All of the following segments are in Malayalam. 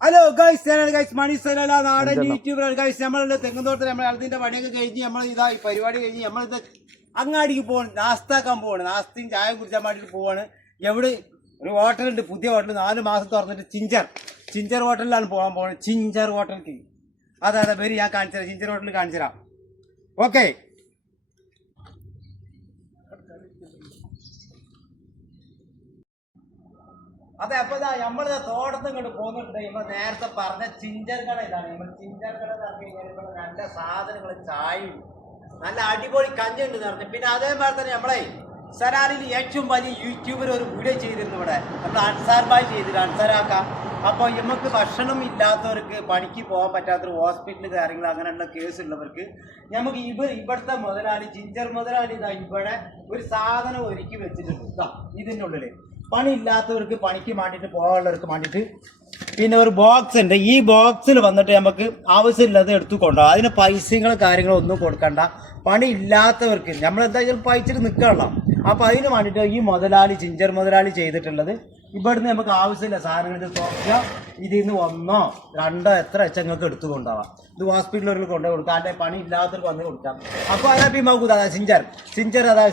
ഹലോ ഗൈസ്, ഞാനാണ് ഗൈസ് മണി സലാല നാടൻ യൂട്യൂബറാണ് ഗൈസ്. നമ്മളുടെ തെങ്ങുന്തോട്ടത്തിൽ നമ്മൾ അതിന്റെ പണിയൊക്കെ കഴിഞ്ഞ് നമ്മൾ ഇതാ ഈ പരിപാടി കഴിഞ്ഞ് നമ്മളിത് അങ്ങാടിക്ക് പോവാണ്, നാസ്താക്കാൻ പോവാണ്. നാസ്തയും ചായ കുടിച്ചാൻ വേണ്ടിയിട്ട് പോവാണ്. എവിടെ ഒരു ഹോട്ടലുണ്ട്, പുതിയ ഹോട്ടൽ 4 മാസം തുറന്നിട്ട് ചിഞ്ചർ ഹോട്ടലിലാണ് പോകാൻ പോകുന്നത്. ചിഞ്ചർ ഹോട്ടലിലേക്ക് അതെ പേര് ഞാൻ കാണിച്ചു തരാം. ചിഞ്ചർ ഹോട്ടലിൽ കാണിച്ചു തരാം. ഓക്കെ, അതെ. അപ്പൊ ഇതാ നമ്മളിതാ തോട്ടത്തും ഇങ്ങോട്ട് പോകുന്നുണ്ട്. നമ്മൾ നേരത്തെ പറഞ്ഞ ചിഞ്ചർ കട ഇതാണ്. നമ്മൾ ചിഞ്ചർ കട ഇറങ്ങി കഴിഞ്ഞാൽ നല്ല സാധനങ്ങൾ, ചായയും നല്ല അടിപൊളി കഞ്ഞുണ്ട് നിറഞ്ഞു. പിന്നെ അതേപോലെ തന്നെ നമ്മളെ സലാലിൽ ഏറ്റവും വലിയ യൂട്യൂബർ ഒരു വീഡിയോ ചെയ്തിരുന്നു ഇവിടെ. നമ്മൾ അൻസാർ ബായ് ചെയ്തിരുന്നു, അൻസാറാക്കാം. അപ്പോൾ നമുക്ക് ഭക്ഷണം ഇല്ലാത്തവർക്ക്, പണിക്ക് പോകാൻ പറ്റാത്തവർ, ഹോസ്പിറ്റൽ കാര്യങ്ങൾ അങ്ങനെയുള്ള കേസ് ഉള്ളവർക്ക് നമുക്ക് ഇവിടുത്തെ മുതലാളി, ചിഞ്ചർ മുതലാളി ഇതാ ഇവിടെ ഒരു സാധനം ഒരുക്കി വെച്ചിട്ടുണ്ട്. ഇതാ ഇതിൻ്റെ ഉള്ളിൽ പണി ഇല്ലാത്തവർക്ക്, പണിക്ക് വേണ്ടിയിട്ട് പോകാനുള്ളവർക്ക് വേണ്ടിയിട്ട് പിന്നെ ഒരു ബോക്സ് ഉണ്ട്. ഈ ബോക്സിൽ വന്നിട്ട് നമുക്ക് ആവശ്യമില്ലാതെ എടുത്തു കൊണ്ടുപോകാം. അതിന് പൈസകളും കാര്യങ്ങളും ഒന്നും കൊടുക്കണ്ട. പണി ഇല്ലാത്തവർക്ക് നമ്മളെന്തായാലും പൈച്ചിട്ട് നിൽക്കണം. അപ്പോൾ അതിന് വേണ്ടിയിട്ട് ഈ മുതലാളി, ചിഞ്ചർ മുതലാളി ചെയ്തിട്ടുള്ളത് ഇവിടുന്ന് നമുക്ക് ആവശ്യമില്ല സാധനങ്ങൾ തുറക്കുക. ഇതിൽ നിന്ന് 1 2 എത്ര നിങ്ങൾക്ക് എടുത്തു കൊണ്ടുപോകാം. ഇത് ഹോസ്പിറ്റലുകളിൽ കൊണ്ടുപോയി കൊടുക്കാം, അല്ലെങ്കിൽ പണി ഇല്ലാത്തവർക്ക് വന്ന് കൊടുക്കാം. അപ്പോൾ അതാ ഫീ മൗകൂദ്, അതാ ചിഞ്ചർ അതാ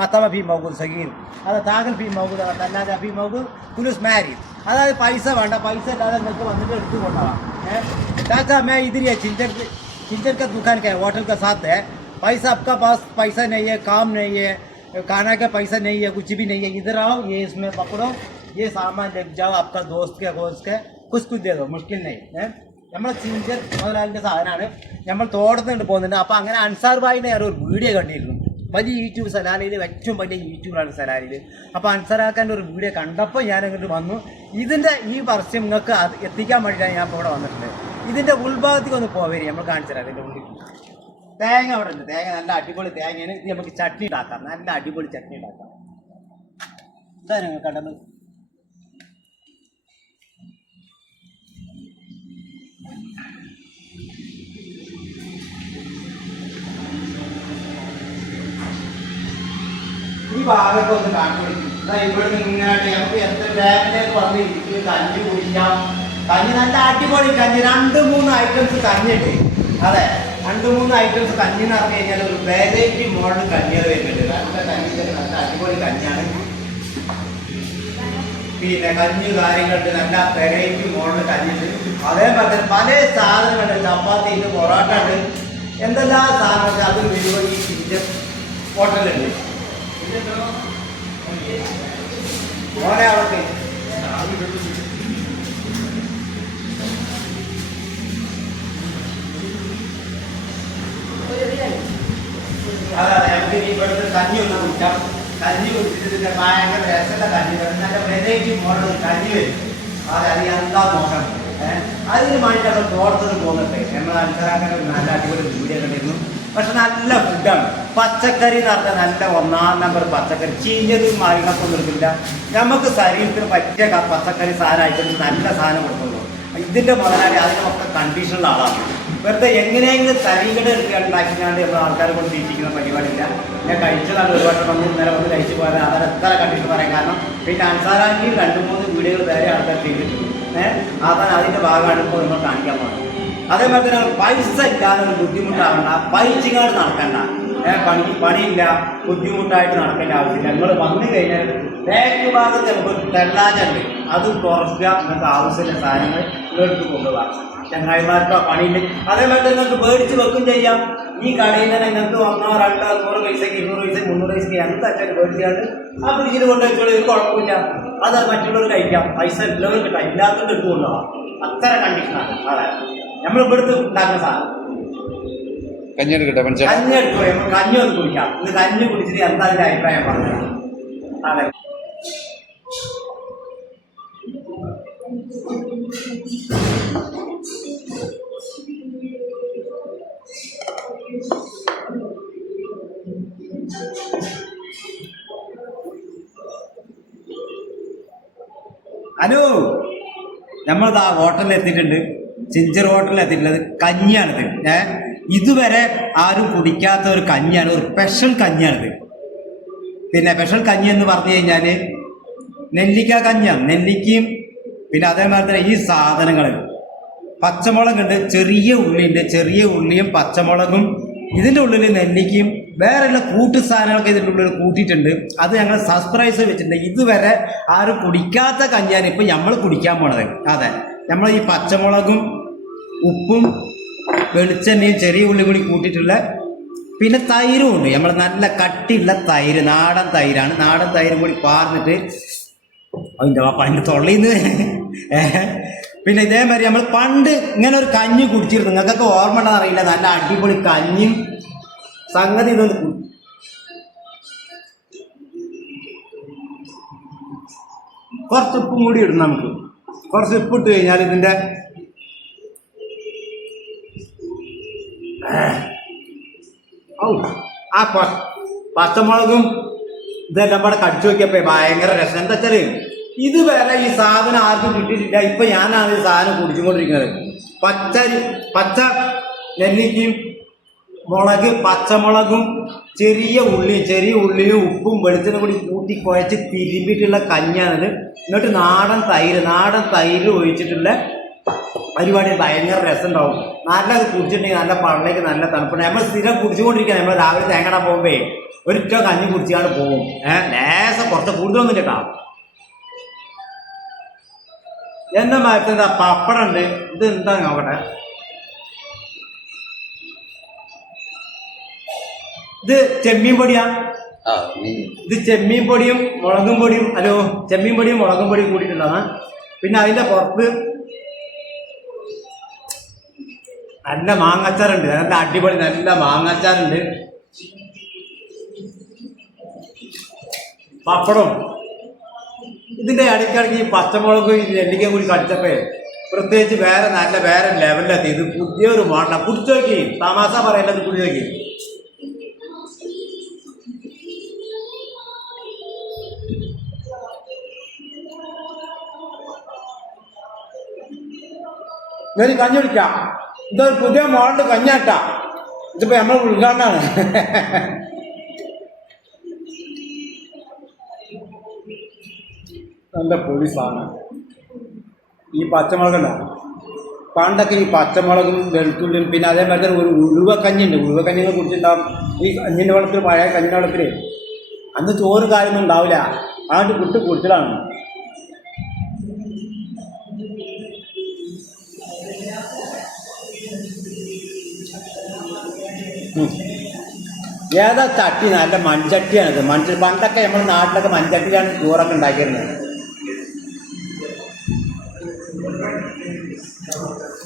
മത്തമ ഫീ മൗകൂദ് സഗീർ, അതാ താഗൽ ഫീ മൗകൂദ്, അതാ തല്ലാതെ ഫീ മൗകൂദ് കുലുസ് മാരി. അതായത് പൈസ വേണ്ട, പൈസ ഇല്ലാതെ നിങ്ങൾക്ക് വന്നിട്ട് എടുത്തു കൊണ്ടുപോകാം. चाचा मैं इधर ही है, चिंचर का दुकान का है, होटल का साथ है. पैसा आपका पास पैसा नहीं है, काम नहीं है, खाना का पैसा नहीं है, कुछ भी नहीं है. इधर आओ, ये इसमें पकड़ो, ये सामान ले जाओ, आपका दोस्त के कुछ दे दो, मुश्किल नहीं है. നമ്മൾ ചിഞ്ചർ മുതലാളിൻ്റെ സാധനമാണ്. നമ്മൾ തോട്ടത്തിനുണ്ട് പോകുന്നുണ്ട്. അപ്പോൾ അങ്ങനെ അൻസാർ ഭായിനെ ഒരു വീഡിയോ കണ്ടിരുന്നു. വലിയ യൂട്യൂബ് സലാലയിൽ ഏറ്റവും വലിയ യൂട്യൂബറാണ് സലാലയിൽ. അപ്പോൾ അൻസാറാക്കാൻ്റെ ഒരു വീഡിയോ കണ്ടപ്പോൾ ഞാൻ അങ്ങോട്ട് വന്നു. ഇതിൻ്റെ ഈ വർഷം നിങ്ങൾക്ക് എത്തിക്കാൻ വേണ്ടിയിട്ടാണ് ഞാൻ ഇപ്പോൾ ഇവിടെ വന്നിട്ടുണ്ട്. ഇതിൻ്റെ ഉൾഭാഗത്തേക്ക് ഒന്ന് പോവരി, നമ്മൾ കാണിച്ചു തരാം. ഇതിൻ്റെ ഉള്ളിൽ തേങ്ങ അവിടെ ഉണ്ട്. തേങ്ങ നല്ല അടിപൊളി തേങ്ങയാണ്. ഇത് നമുക്ക് ചട്നി ഉണ്ടാക്കാം, നല്ല അടിപൊളി ചട്നി ഉണ്ടാക്കാം. ഇതാ നിങ്ങൾ കണ്ടത്. ഈ ഭാഗത്ത് ഒന്ന് കാണിച്ചു. ഇവിടെ നിന്നായിട്ട് നമുക്ക് എത്ര വേഗത്തിലേക്ക് വന്ന് ഇരിക്കും, കഞ്ഞി കുടിക്കാം. കഞ്ഞി നല്ല അടിപൊളി കഞ്ഞി, 2-3 ഐറ്റംസ് കഞ്ഞിട്ട്. അതെ, 2-3 ഐറ്റംസ് കഞ്ഞി എന്ന് പറഞ്ഞു കഴിഞ്ഞാൽ ഒരു വെറൈറ്റി മോഡൽ കഞ്ഞികൾ വരുന്നുണ്ട്. നല്ല കഞ്ഞി, നല്ല അടിപൊളി കഞ്ഞിയാണ്. പിന്നെ കഞ്ഞി കാര്യങ്ങളുണ്ട്, നല്ല വെറൈറ്റി മോഡൽ കഞ്ഞിണ്ട്. അതേപോലെ തന്നെ പല സാധനങ്ങളുണ്ട്, ചപ്പാത്തി ഉണ്ട്, പൊറോട്ട ഉണ്ട്, എന്തെല്ലാം സാധനങ്ങൾ അത് വരുമ്പോൾ ഈ ചിഞ്ചർ ഹോട്ടലുണ്ട്. മോനെ അവർക്ക് അതെ, നമുക്ക് ഇവിടുത്തെ കഞ്ഞി ഒന്ന് കുടിക്കാം. കഞ്ഞി കുടിച്ചിട്ട് ഭയങ്കര രസമുള്ള കഞ്ഞി വരും, നല്ല വെറൈറ്റി മോഡൽ കഞ്ഞി വരും. അതെ, അത് എന്താ നോക്കണം. അതിന് വേണ്ടിയിട്ട് നമ്മൾ തോട്ടത്തിന് പോകുന്നുണ്ട്. നമ്മൾ അൻസാറാക്കാൻ നല്ല അടിപൊളി വീഡിയോ കണ്ടിരുന്നു. പക്ഷെ നല്ല ഫുഡാണ്. പച്ചക്കറി എന്ന് പറഞ്ഞാൽ നല്ല 1ാം നമ്പർ പച്ചക്കറി, ചീഞ്ഞതും മാറിനൊന്നും എടുക്കില്ല. നമുക്ക് ശരീരത്തിന് പറ്റിയ പച്ചക്കറി സാധനമായിട്ട് നല്ല സാധനം കൊടുക്കുള്ളൂ. ഇതിൻ്റെ മുതലാളി അതിനൊക്കെ കണ്ടീഷനുള്ള ആളാണ്. വെറുതെ എങ്ങനെയെങ്കിലും തരീകട ഉണ്ടാക്കിക്കാണ്ട് നമ്മൾ ആൾക്കാരെ കൊണ്ട് തീറ്റിക്കുന്ന പരിപാടിയില്ല. ഞാൻ കഴിച്ചതാണ് ഒരുപാട് വന്ന് ഇന്നലെ വന്ന് കഴിച്ചു പോയാൽ അവർ എത്ര കണ്ടീഷൻ പറയാൻ കാരണം. പിന്നെ അൻസാറാക്കി 2-3 വീഡിയോകൾ വേറെ ആൾക്കാർ ചെയ്തിട്ടുണ്ട്. അതാണ് അതിൻ്റെ ഭാഗമാണ് ഇപ്പോൾ നമ്മൾ കാണിക്കാൻ പോകുന്നത്. അതേപോലെ തന്നെ പൈസ ഇല്ലാതെ ബുദ്ധിമുട്ടാകണ്ട, പൈച്ചിങ്ങാട് നടക്കണ്ട. പണിയില്ല, ബുദ്ധിമുട്ടായിട്ട് നടക്കേണ്ട ആവശ്യമില്ല. നിങ്ങൾ വന്നു കഴിഞ്ഞാൽ ബാക്ക് ഭാഗത്ത് നമുക്ക് തെല്ലാജുണ്ട്, അത് കുറയ്ക്കുക. നിങ്ങൾക്ക് ആവശ്യമുള്ള സാധനങ്ങൾ എടുത്ത് കൊണ്ടുപോകാം. ചങ്ങായിമാർക്കോ പണിയില്ല. അതേപോലെ നിങ്ങൾക്ക് മേടിച്ച് വെക്കും ചെയ്യാം. ഈ കടയിൽ തന്നെ നിങ്ങൾക്ക് 1 2 100 പൈസക്ക്, 200 പൈസക്ക്, 300 പൈസക്ക് എന്താ വെച്ചാൽ മേടിച്ചാൽ ആ പിടിച്ചിൽ കൊണ്ടുപോയിക്കോളൂ, ഒരു കുഴപ്പമില്ല. അത് മറ്റുള്ളവർ കഴിക്കാം. പൈസ ഉള്ളവർ കിട്ടാം, ഇല്ലാത്തവർക്ക് എടുത്ത് കൊണ്ടുപോകാം. അത്ര കണ്ടീഷനാണ്. അതെ, നമ്മൾ ഇവിടുത്തെ ഉണ്ടാക്കുന്ന സാധനം കഞ്ഞി എടുക്കട്ടെ. കഞ്ഞി എടുക്കുക, നമ്മൾ കഞ്ഞി ഒന്ന് കുടിക്കാം. ഇത് കഞ്ഞി കുടിച്ചിട്ട് എന്താ അതിൻ്റെ അഭിപ്രായം പറഞ്ഞത്. അതെ, ഹലോ, നമ്മളിത് ആ ഹോട്ടലിൽ എത്തിയിട്ടുണ്ട്. ചിഞ്ചർ ഹോട്ടലിൽ എത്തിയിട്ടുള്ളത് കഞ്ഞിയാണിത്. ഇതുവരെ ആരും കുടിക്കാത്ത ഒരു കഞ്ഞിയാണ്, ഒരു സ്പെഷ്യൽ കഞ്ഞിയാണിത്. പിന്നെ സ്പെഷ്യൽ കഞ്ഞി എന്ന് പറഞ്ഞു കഴിഞ്ഞാൽ നെല്ലിക്ക കഞ്ഞിയാണ്. നെല്ലിക്കയും പിന്നെ അതേമാതിരി തന്നെ ഈ സാധനങ്ങൾ പച്ചമുളകുണ്ട്, ചെറിയ ഉള്ളിയുണ്ട്, ചെറിയ ഉള്ളിയും പച്ചമുളകും, ഇതിൻ്റെ ഉള്ളിൽ നെല്ലിക്കയും വേറെയുള്ള കൂട്ടു സാധനങ്ങളൊക്കെ ഇതിൻ്റെ ഉള്ളിൽ കൂട്ടിയിട്ടുണ്ട്. അത് ഞങ്ങൾ സബ്സ്ക്രൈബ് വെച്ചിട്ടുണ്ട്. ഇതുവരെ ആരും കുടിക്കാത്ത കഞ്ഞിയാണ് ഇപ്പം നമ്മൾ കുടിക്കാൻ പോണത്. അതെ, നമ്മൾ ഈ പച്ചമുളകും ഉപ്പും വെളിച്ചെണ്ണയും ചെറിയ ഉള്ളി കൂടി കൂട്ടിയിട്ടുള്ള, പിന്നെ തൈരും ഉണ്ട്. നമ്മൾ നല്ല കട്ടിയുള്ള തൈര്, നാടൻ തൈരാണ്. നാടൻ തൈരും കൂടി പാർന്നിട്ട് അതിൻ്റെ തൊള്ളിന്ന് പിന്നെ ഇതേമാതിരി നമ്മൾ പണ്ട് ഇങ്ങനെ ഒരു കഞ്ഞി കുടിച്ചിരുന്നു. നിങ്ങൾക്കൊക്കെ ഓർമ്മ ഉണ്ടെന്ന് അറിയില്ല. നല്ല അടിപൊളി കഞ്ഞിയും സംഗതി. ഇതൊന്ന് കുറച്ച് ഉപ്പും കൂടി ഇടും. നമുക്ക് കുറച്ച് ഉപ്പിട്ട് കഴിഞ്ഞാൽ ഇതിൻ്റെ ആ പച്ചമുളകും ഇതെല്ലാം കൂടെ കടിച്ചു നോക്കിയപ്പോ ഭയങ്കര രസം. എന്താ വെച്ചാല് ഇതുവരെ ഈ സാധനം ആർക്കും കിട്ടിയിട്ടില്ല. ഇപ്പൊ ഞാനാണ് ഈ സാധനം കുടിച്ചുകൊണ്ടിരിക്കുന്നത്. പച്ച നെല്ലിക്കയും മുളക്, പച്ചമുളകും ചെറിയ ഉള്ളിയും ഉപ്പും വെളിച്ചെണ്ണ കൂടി കൂട്ടി കുഴച്ച് തിരുമ്പിയിട്ടുള്ള കഞ്ഞാണിത്. എന്നിട്ട് നാടൻ തൈര് ഒഴിച്ചിട്ടുള്ള പരിപാടി. ഭയങ്കര രസം ഉണ്ടാവും. നല്ലത് കുടിച്ചിട്ടുണ്ടെങ്കിൽ നല്ല പള്ളിക്ക് നല്ല തണുപ്പുണ്ട്. നമ്മൾ സ്ഥിരം കുടിച്ചുകൊണ്ടിരിക്കുക. നമ്മൾ രാവിലെ തേങ്ങട പോകുമ്പേ ഒരിറ്റ കഞ്ഞി കുടിച്ചാണ് പോകും. ലേശം കുറച്ച് കൂടുതലൊന്നും കേട്ടോ. എന്താ മാറ്റുന്ന പപ്പടം ഉണ്ട്. ഇത് എന്താ നോക്കട്ടെ. ഇത് ചെമ്മീൻ പൊടിയാ. ഇത് ചെമ്മീൻ പൊടിയും മുളകും പൊടിയും. ഹലോ, ചെമ്മീൻ പൊടിയും മുളകും പൊടിയും കൂടിയിട്ടുള്ളതാണ്. പിന്നെ അതിന്റെ പുറത്ത് നല്ല മാങ്ങാച്ചാറുണ്ട്. നല്ല അടിപൊളി നല്ല മാങ്ങാച്ചാറുണ്ട്. പപ്പടം. ഇതിന്റെ ഇടയ്ക്കിടയ്ക്ക് ഈ പച്ചമുളക് നെല്ലിക്ക കൂടി കടിച്ചപ്പോ പ്രത്യേകിച്ച് വേറെ ലെവലിലെത്തി. ഇത് പുതിയൊരു മോഡല. കുടിച്ചു നോക്കി, തമാശ പറയല്ലത്, കുടിച്ചു നോക്കി. ഞാൻ കഞ്ഞി കുടിക്കാം. ഇതൊരു പുതിയ മോഡല് കഞ്ഞാട്ടാ. ഇതിപ്പോ നമ്മൾ ഉദ്ഘാടനമാണ്. നല്ല പൊടി സാധനം. ഈ പച്ചമുളകുണ്ടാണ്. പണ്ടൊക്കെ ഈ പച്ചമുളകും വെളുത്തുള്ളിയും പിന്നെ അതേമാതിരി തന്നെ ഒരു ഉഴുവക്കഞ്ഞിണ്ട്. ഉഴുവക്കഞ്ഞിനെ കുടിച്ചിട്ടുണ്ടാവും. ഈ കഞ്ഞിൻ്റെ വെള്ളത്തിൽ, പഴയ കഞ്ഞിൻ്റെ വെള്ളത്തിൽ അന്ന് ചോറ് കാര്യമൊന്നും ഉണ്ടാവില്ല. ആണ്ട് കുട്ടി കുടിച്ചതാണ്. ഏതാ ചട്ടി? നല്ല മൺചട്ടിയാണിത്. പണ്ടൊക്കെ നമ്മുടെ നാട്ടിലൊക്കെ മൺചട്ടിയിലാണ് ചോറൊക്കെ ഉണ്ടാക്കിയിരുന്നത്.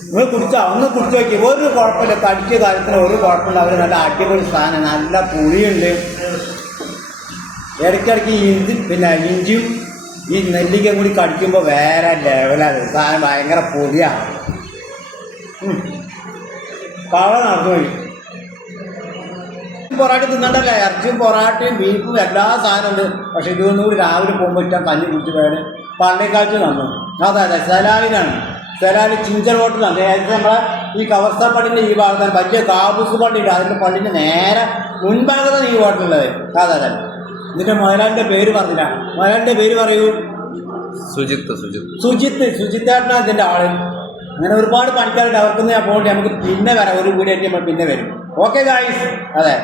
നിങ്ങൾ കുടിച്ചോ? ഒന്ന് കുടിച്ചു നോക്കി. ഒരു കുഴപ്പമില്ല. കടിച്ച കാര്യത്തിന് ഒരു കുഴപ്പമില്ല. അവർ നല്ല അടിപൊളി സാധനം. നല്ല പുളിയുണ്ട്. ഇടയ്ക്കിടയ്ക്ക് ഇഞ്ചിയും ഈ നെല്ലിക്കയും കൂടി കടിക്കുമ്പോൾ വേറെ ലെവലാണ്. സാധനം ഭയങ്കര പൊടിയാണ്. പഴ നടന്നു പോയി. പൊറാട്ട തിന്നണ്ടല്ലേ? ഇറച്ചിയും പൊറാട്ടയും ബീഫും എല്ലാ സാധനം ഉണ്ട്. പക്ഷെ ഇതൊന്നും കൂടി രാവിലെ പോകുമ്പോൾ ഇട്ടാൽ കഞ്ഞി കുടിച്ച് പോയാൽ പള്ളിക്കാഴ്ച തന്നു. അതെ, സെലാലിനാണ്. സെലാലി ചിഞ്ചർ ഹോട്ടലാണ്. ഏകദേശം നമ്മളെ ഈ കവർസ പള്ളിൻ്റെ ഈ ഭാഗത്താണ്. വലിയ കാബൂസ് പള്ളിയുണ്ട്. അതിൻ്റെ പള്ളിൻ്റെ നേരെ മുൻഭാഗത്താണ് ഈ ഹോട്ടലുള്ളത്. അതെ. ഇതിൻ്റെ മുതലാളിൻ്റെ പേര് പറഞ്ഞില്ല. മുതലാളിൻ്റെ പേര് പറയൂ. സുജിത്തേട്ടനാണ് ഇതിൻ്റെ ആള്. അങ്ങനെ ഒരുപാട് പണിക്കാരുണ്ട്. അവർക്കൊന്നും ഞാൻ പോകണ്ടേ. നമുക്ക് പിന്നെ വരാം. ഒരു വീഡിയോ ആയിട്ട് നമ്മൾ പിന്നെ വരും. Okay guys. അതെ.